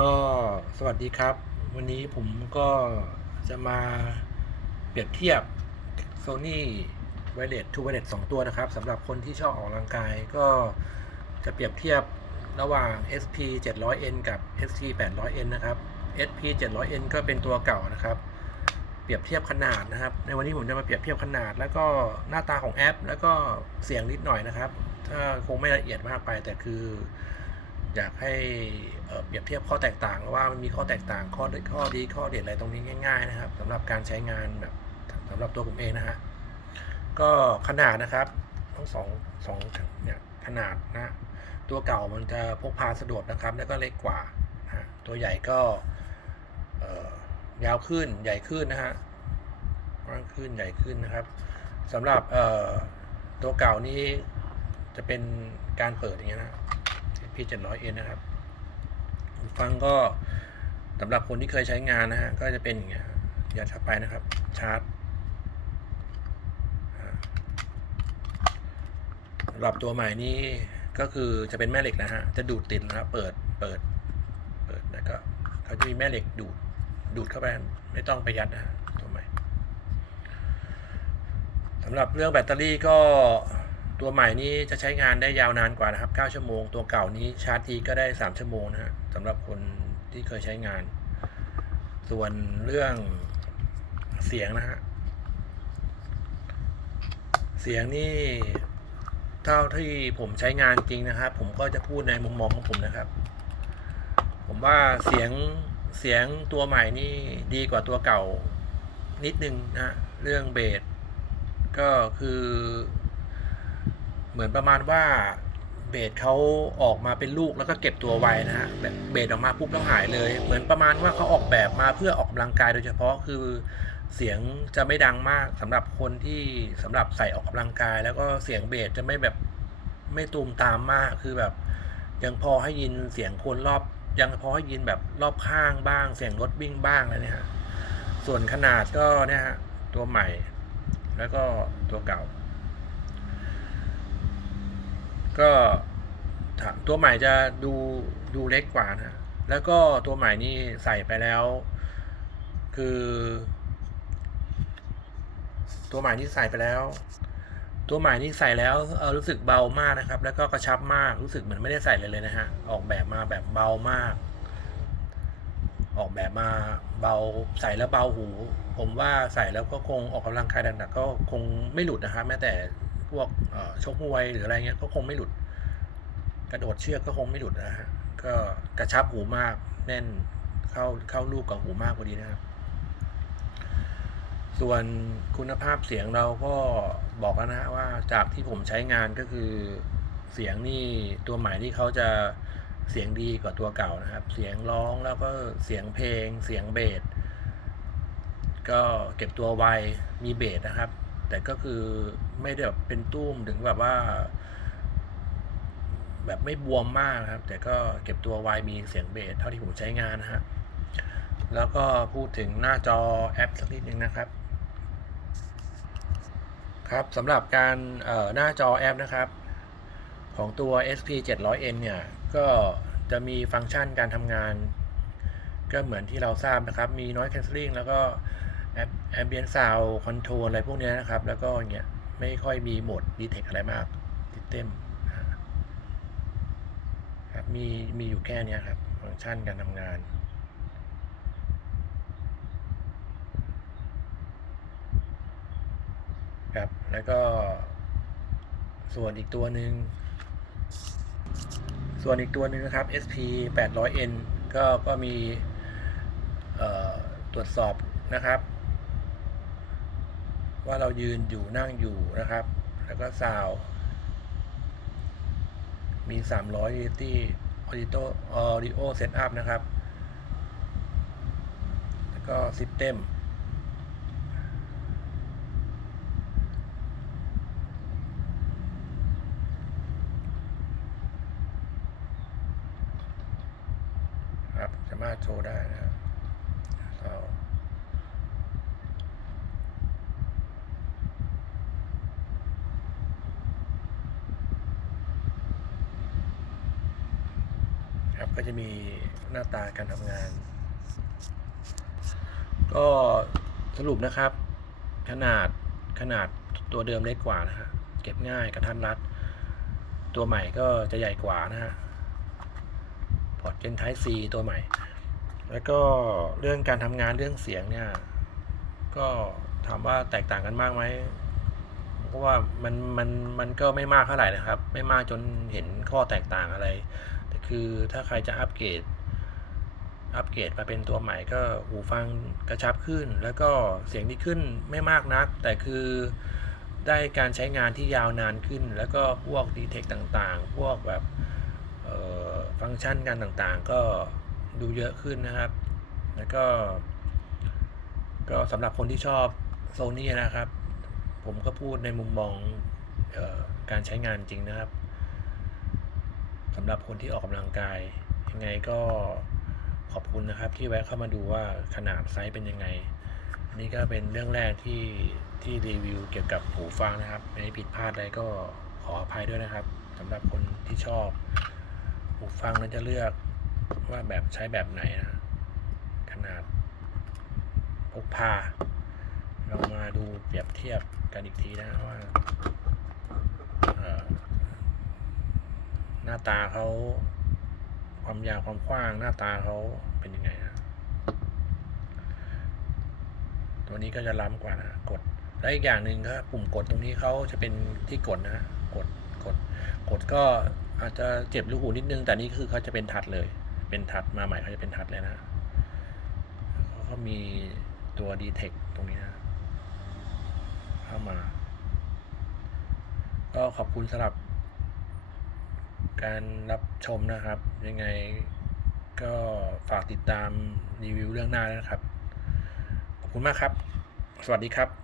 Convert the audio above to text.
ก็สวัสดีครับ วันนี้ผมก็จะมาเปรียบเทียบ Sony Wireless to Wireless 2ตัวนะครับสำหรับคนที่ชอบออกกำลังกายก็จะเปรียบเทียบระหว่าง SP 700N กับ SP 800N นะครับ SP 700N ก็เป็นตัวเก่านะครับ เปรียบเทียบขนาดนะครับ ในวันนี้ผมจะมาเปรียบเทียบขนาด แล้วก็หน้าตาของแอป แล้วก็เสียงนิดหน่อยนะครับ ถ้าคงไม่ละเอียดมากไปแต่คือ อยากให้เปรียบเทียบข้อแตกต่างว่ามันมีข้อแตกต่างข้อดีข้อดีข้อเด่นอะไรตรงนี้ง่าย ๆ นะครับสำหรับการใช้งานแบบสำหรับตัวผมเองนะฮะก็ขนาดนะครับทั้งสองสองเนี่ยขนาดนะตัวเก่ามันจะพกพาสะดวกนะครับ แล้วก็เล็กกว่านะตัวใหญ่ก็ยาวขึ้นใหญ่ขึ้นนะฮะกว้างขึ้นใหญ่ขึ้นนะครับสำหรับตัวเก่านี้จะเป็นการเปิดอย่างเงี้ยนะ P 700 N นะครับฟังก็สำหรับคนที่เคยใช้งานนะฮะก็จะเป็นอย่างเงี้ยยัดเข้าไปนะครับ ชาร์จสำหรับตัวใหม่นี้ก็คือจะเป็นแม่เหล็กนะฮะจะดูดติดนะครับเปิดเปิด เปิดแล้วก็เขาจะมีแม่เหล็กดูดดูดเข้าไปไม่ต้องไปยัดนะฮะตัวใหม่สำหรับเรื่องแบตเตอรี่ก็ ตัวใหม่นี้จะใช้งานได้ยาวนานกว่านะครับ 9 ชั่วโมง ตัวเก่านี้ชาร์จทีก็ได้ 3 ชั่วโมงนะฮะสำหรับคนที่เคยใช้งาน ส่วนเรื่องเสียงนะฮะ เสียงนี่เท่าที่ผมใช้งานจริงนะครับ ผมก็จะพูดในมุมมองของผมนะครับ ผมว่าเสียงเสียงตัวใหม่นี่ดีกว่าตัวเก่านิดนึงนะฮะเรื่องเบสก็คือ เหมือนประมาณว่าเบสเขาออกมาเป็นลูกแล้วก็เก็บตัวไว้นะฮะแบบเบสออกมาปุ๊บแล้วหายเลย เหมือนประมาณว่าเขาออกแบบมาเพื่อออกกำลังกายโดยเฉพาะคือเสียงจะไม่ดังมากสำหรับคนที่สำหรับใส่ออกกำลังกาย แล้วก็เสียงเบสจะไม่แบบไม่ตูมตามมากคือแบบ ยังพอให้ยินเสียงคนรอบ ยังพอให้ยินแบบรอบข้างบ้าง เสียงรถวิ่งบ้างอะไรเนี่ยฮะส่วนขนาดก็เนี่ยฮะตัวใหม่ แล้วก็ตัวเก่า ก็ถามตัวใหม่จะดูดูเล็กกว่านะ แล้วก็ตัวใหม่นี่ใส่ไปแล้ว คือ ตัวใหม่ที่ใส่ไปแล้ว ตัวใหม่นี่ใส่แล้วเออรู้สึกเบามากนะครับ แล้วก็กระชับมากรู้สึกเหมือนไม่ได้ใส่เลยเลยนะฮะออกแบบมาแบบเบามาก ออกแบบมาเบาใส่แล้วเบาหู ผมว่าใส่แล้วก็คงออกกำลังกายหนักๆก็คงไม่หลุดนะครับแม้แต่ วกชกมวยหรืออะไรเงี้ยก็คงไม่หลุด กระโดดเชือกก็คงไม่หลุดนะฮะก็กระชับหูมากแน่นเข้าเข้าลูกกับหูมากพอดีนะครับ ส่วนคุณภาพเสียงเราก็บอกแล้วนะฮะว่าจากที่ผมใช้งานก็คือเสียงนี่ตัวใหม่ที่เขาจะเสียงดีกว่าตัวเก่านะครับ เสียงร้องแล้วก็เสียงเพลง เสียงเบสก็เก็บตัวไวมีเบสนะครับ แต่ก็คือไม่ได้แบบเป็นตุ้มถึงแบบว่า แบบไม่บวมมากนะครับ แต่ก็เก็บตัวไวมีเสียงเบสเท่าที่ผมใช้งานนะฮะแล้วก็พูดถึงหน้าจอแอปสักนิดนึงนะครับ ครับสำหรับการหน้าจอแอปนะครับ ของตัว SP 700N เนี่ย ก็จะมีฟังก์ชันการทำงาน ก็เหมือนที่เราทราบนะครับ มี noise cancelling แล้วก็ ambient sound control อะไรพวกเนี้ยนะครับ แล้วก็อย่างเงี้ยไม่ค่อยมีโหมด detect อะไรมาก system ครับมีมีอยู่แค่เนี้ยครับ ฟังก์ชันการทำงานครับ แล้วก็ส่วนอีกตัวหนึ่ง ส่วนอีกตัวหนึ่งนะครับ SP 800N ก็ก็มีตรวจสอบนะครับ ว่าเรายืนอยู่นั่งอยู่นะครับ แล้วก็ซาวมี 300 Unity Audio Audio Setup นะครับ แล้วก็ System ครับสามารถโชว์ได้นะครับ เราครับ ก็จะมีหน้าตาการทำงาน ก็สรุปนะครับ ขนาดขนาดตัวเดิมเล็กกว่านะฮะเก็บง่ายกระทันรัด ตัวใหม่ก็จะใหญ่กว่านะฮะพอร์ต Gen Type C ตัวใหม่ แล้วก็เรื่องการทำงานเรื่องเสียงเนี่ย ก็ถามว่าแตกต่างกันมากไหมเพราะว่ามันมันมันก็ไม่มากเท่าไหร่นะครับ ไม่มากจนเห็นข้อแตกต่างอะไร คือถ้าใครจะอัปเกรดอัปเกรดมาเป็นตัวใหม่ก็หูฟังกระชับขึ้น แล้วก็เสียงดีขึ้นไม่มากนัก แต่คือได้การใช้งานที่ยาวนานขึ้น แล้วก็พวกดีเทคต่างๆ พวกแบบฟังก์ชันการต่างๆ ก็ดูเยอะขึ้นนะครับ แล้วก็ ก็สำหรับคนที่ชอบโซนี่นะครับ ผมก็พูดในมุมมองออการใช้งานจริงนะครับ สำหรับคนที่ออกกำลังกาย ยังไงก็ขอบคุณนะครับที่แวะเข้ามาดูว่าขนาดไซส์เป็นยังไง อันนี้ก็เป็นเรื่องแรกที่ที่รีวิวเกี่ยวกับหูฟังนะครับไม่ผิดพลาดอะไรก็ขออภัยด้วยนะครับสำหรับคนที่ชอบหูฟังแล้วจะเลือกว่าแบบใช้แบบไหนนะขนาดพกพาเรามาดูเปรียบเทียบกันอีกทีนะว่า หน้าตาเขาความยาวความกว้างหน้าตาเขาเป็นยังไงนะตัวนี้ก็จะล้ำกว่านะกด และอีกอย่างหนึ่งก็ปุ่มกดตรงนี้เขาจะเป็นที่กดนะกดกด กดก็อาจจะเจ็บลูกหูนิดนึง แต่นี่คือเขาจะเป็นทัดเลย เป็นทัดมาใหม่เขาจะเป็นทัดเลยนะเขาก็มีตัว d t e c t ตรงนี้นะเข้ามา ก็ขอบคุณสำหรับ การรับชมนะครับ ยังไงก็ฝากติดตามรีวิวเรื่องหน้านะครับ ขอบคุณมากครับ สวัสดีครับ